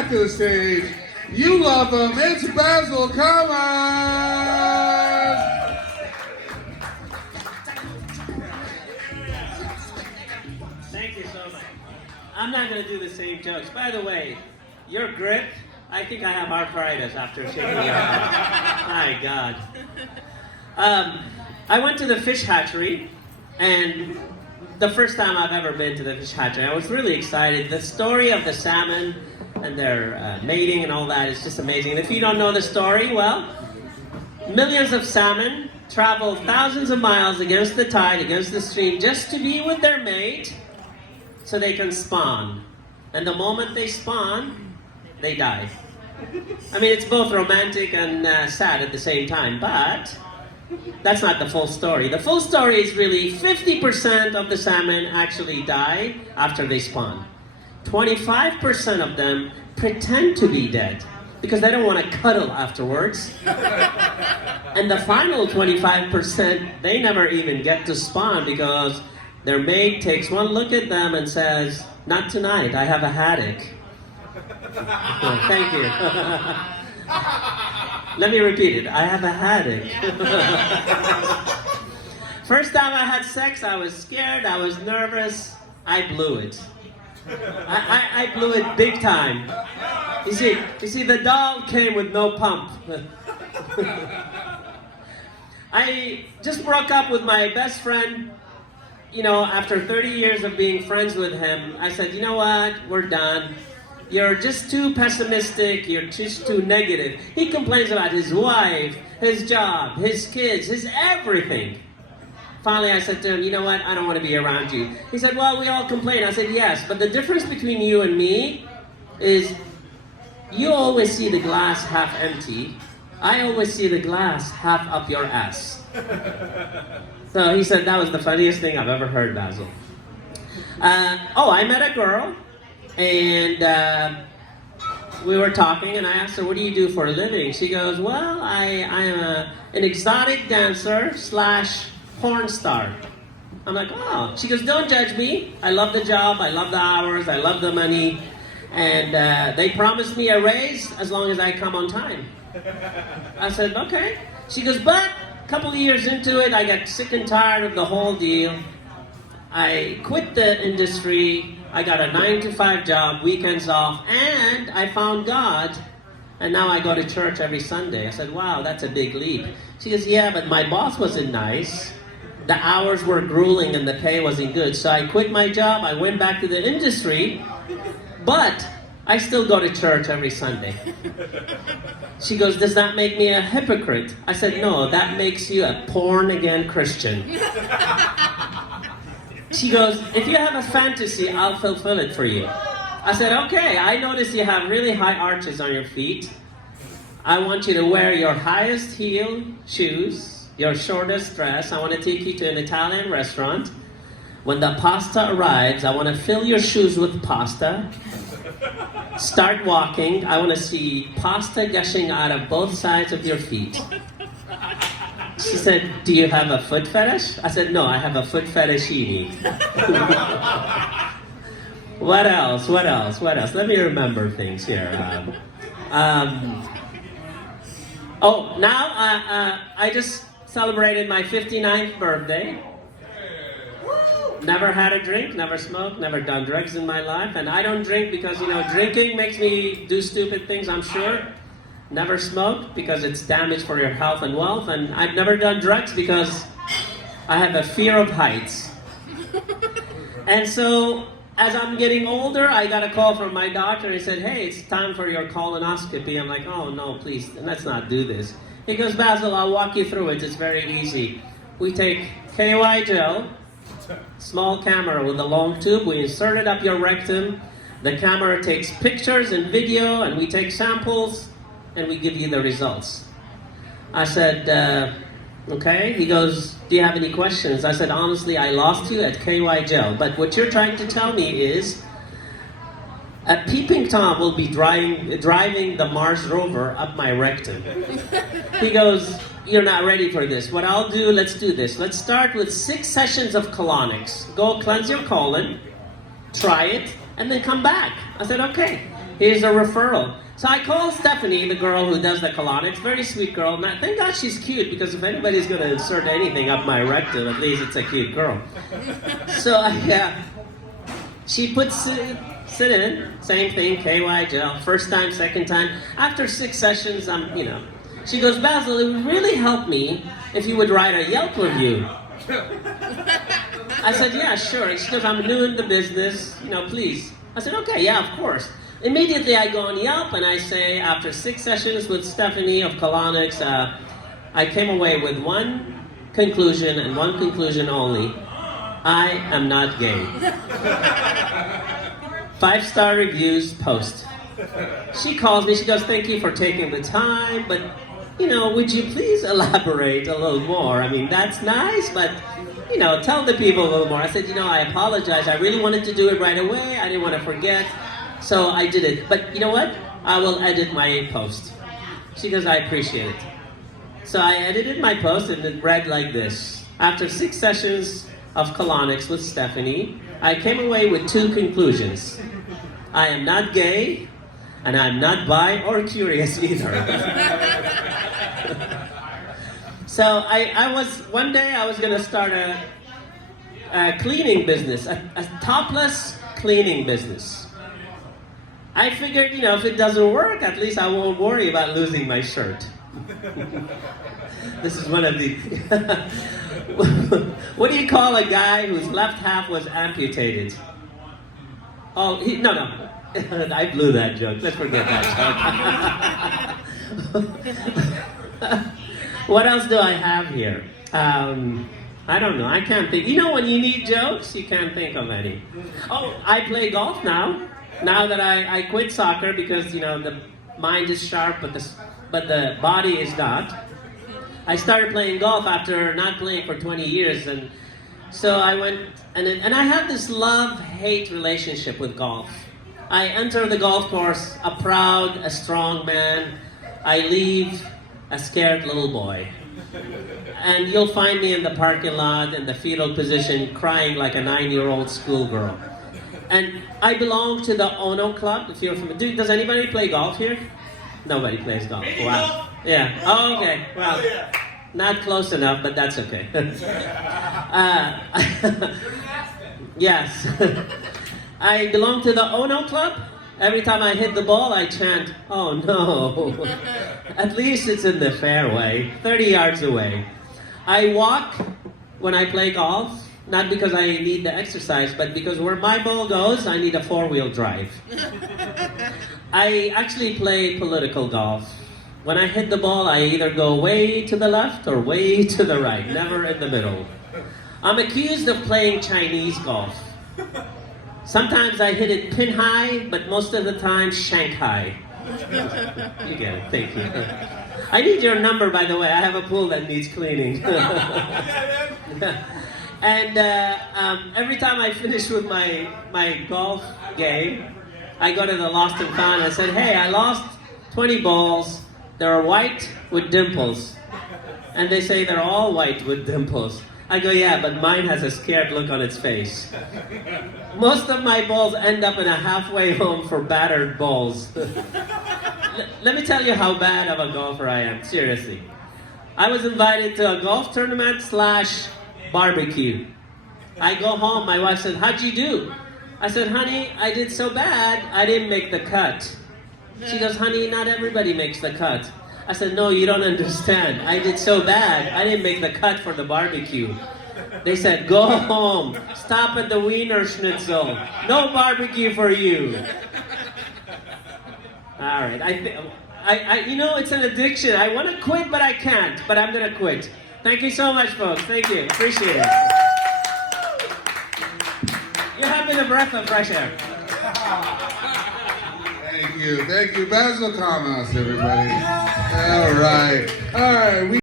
back to the stage. You love him. It's Bassil. Come on. Thank you so much. I'm not going to do the same jokes. By the way, your grip, I think I have arthritis after shaking your hand. My God. I went to the fish hatchery, and the first time I've ever been to the fish hatchery, I was really excited. The story of the salmon and their mating and all that is just amazing. And if you don't know the story, well, millions of salmon travel thousands of miles against the tide, against the stream, just to be with their mate so they can spawn. And the moment they spawn, they die. I mean, it's both romantic and sad at the same time, but that's not the full story. The full story is really 50% of the salmon actually die after they spawn. 25% of them pretend to be dead because they don't want to cuddle afterwards. And the final 25%, they never even get to spawn because their mate takes one look at them and says, "Not tonight, I have a headache." Oh, thank you. Let me repeat it. I have a headache. First time I had sex, I was scared, I was nervous, I blew it. I blew it big time. You see, the dog came with no pump. I just broke up with my best friend. You know, after 30 years of being friends with him, I said, you know what, we're done. You're just too pessimistic, you're just too negative. He complains about his wife, his job, his kids, his everything. Finally, I said to him, you know what, I don't want to be around you. He said, well, we all complain. I said, yes, but the difference between you and me is you always see the glass half empty. I always see the glass half up your ass. So he said, that was the funniest thing I've ever heard, Bassil. I met a girl. And we were talking, and I asked her, what do you do for a living? She goes, well, I am an exotic dancer / porn star. I'm like, oh. She goes, don't judge me. I love the job, I love the hours, I love the money. And they promised me a raise as long as I come on time. I said, okay. She goes, but a couple of years into it, I got sick and tired of the whole deal. I quit the industry. I got a 9-to-5 job, weekends off, and I found God, and now I go to church every Sunday. I said, wow, that's a big leap. She goes, yeah, but my boss wasn't nice. The hours were grueling and the pay wasn't good. So I quit my job, I went back to the industry, but I still go to church every Sunday. She goes, does that make me a hypocrite? I said, no, that makes you a born-again Christian. She goes, if you have a fantasy, I'll fulfill it for you. I said, okay, I notice you have really high arches on your feet. I want you to wear your highest heel shoes, your shortest dress. I want to take you to an Italian restaurant. When the pasta arrives, I want to fill your shoes with pasta. Start walking. I want to see pasta gushing out of both sides of your feet. She said, do you have a foot fetish? I said, no, I have a foot fetishini. What else? Let me remember things here. I just celebrated my 59th birthday. Never had a drink, never smoked, never done drugs in my life. And I don't drink because, drinking makes me do stupid things, I'm sure. Never smoked because it's damage for your health and wealth, and I've never done drugs because I have a fear of heights. And so, as I'm getting older, I got a call from my doctor. He said, hey, it's time for your colonoscopy. I'm like, oh no, please, let's not do this. He goes, Bassil, I'll walk you through it. It's very easy. We take KY gel, small camera with a long tube. We insert it up your rectum. The camera takes pictures and video, and we take samples, and we give you the results. I said, okay. He goes, do you have any questions? I said, honestly, I lost you at KY gel, but what you're trying to tell me is a peeping Tom will be driving the Mars rover up my rectum. He goes, you're not ready for this. What I'll do, let's do this. Let's start with 6 sessions of colonics. Go cleanse your colon, try it, and then come back. I said, okay. Here's a referral. So I called Stephanie, the girl who does the colonics, very sweet girl. Now, thank God she's cute, because if anybody's going to insert anything up my rectum, at least it's a cute girl. So she puts it in, same thing, KY gel, first time, second time. After 6 sessions, she goes, Bassil, it would really help me if you would write a Yelp review. I said, yeah, sure. She goes, I'm new in the business, please. I said, okay, yeah, of course. Immediately I go on Yelp and I say, after 6 sessions with Stephanie of colonics, I came away with one conclusion and one conclusion only. I am not gay. 5-star reviews post. She calls me, she goes, thank you for taking the time, but, would you please elaborate a little more? I mean, that's nice, but, tell the people a little more. I said, I apologize. I really wanted to do it right away. I didn't want to forget. So I did it. But you know what? I will edit my post. She goes, I appreciate it. So I edited my post and it read like this. After 6 sessions of colonics with Stephanie, I came away with 2 conclusions. I am not gay, and I'm not bi or curious either. So one day I was going to start a cleaning business, a topless cleaning business. I figured, if it doesn't work, at least I won't worry about losing my shirt. This is one of the... What do you call a guy whose left half was amputated? Oh, no. I blew that joke. Let's forget that joke. What else do I have here? I don't know. I can't think. When you need jokes, you can't think of any. Oh, I play golf now. Now that I quit soccer because, the mind is sharp, but the body is not. I started playing golf after not playing for 20 years. And so I went, and I have this love-hate relationship with golf. I enter the golf course a proud, a strong man. I leave a scared little boy. And you'll find me in the parking lot in the fetal position crying like a 9-year-old schoolgirl. And I belong to the Ono Club, if you're familiar. Does anybody play golf here? Nobody plays golf. Wow. Yeah. Oh, okay. Well, not close enough, but that's okay. Yes. I belong to the Ono Club. Every time I hit the ball, I chant, oh no. At least it's in the fairway, 30 yards away. I walk when I play golf, not because I need the exercise, but because where my ball goes, I need a 4-wheel drive. I actually play political golf. When I hit the ball, I either go way to the left or way to the right, never in the middle. I'm accused of playing Chinese golf. Sometimes I hit it pin high, but most of the time Shanghai. You get it, thank you. I need your number, by the way. I have a pool that needs cleaning. And every time I finish with my golf game, I go to the lost and found and I said, hey, I lost 20 balls. They're white with dimples. And they say they're all white with dimples. I go, yeah, but mine has a scared look on its face. Most of my balls end up in a halfway home for battered balls. Let me tell you how bad of a golfer I am, seriously. I was invited to a golf tournament / barbecue. I go home, my wife said, how'd you do? I said, honey, I did so bad, I didn't make the cut. She goes, honey, not everybody makes the cut. I said, no, you don't understand. I did so bad, I didn't make the cut for the barbecue. They said, go home, stop at the Wiener Schnitzel. No barbecue for you. All right, it's an addiction. I want to quit, but I can't. But I'm going to quit. Thank you so much, folks. Thank you. Appreciate it. You have been a breath of fresh air. Thank you. Bassil Camas, everybody. All right.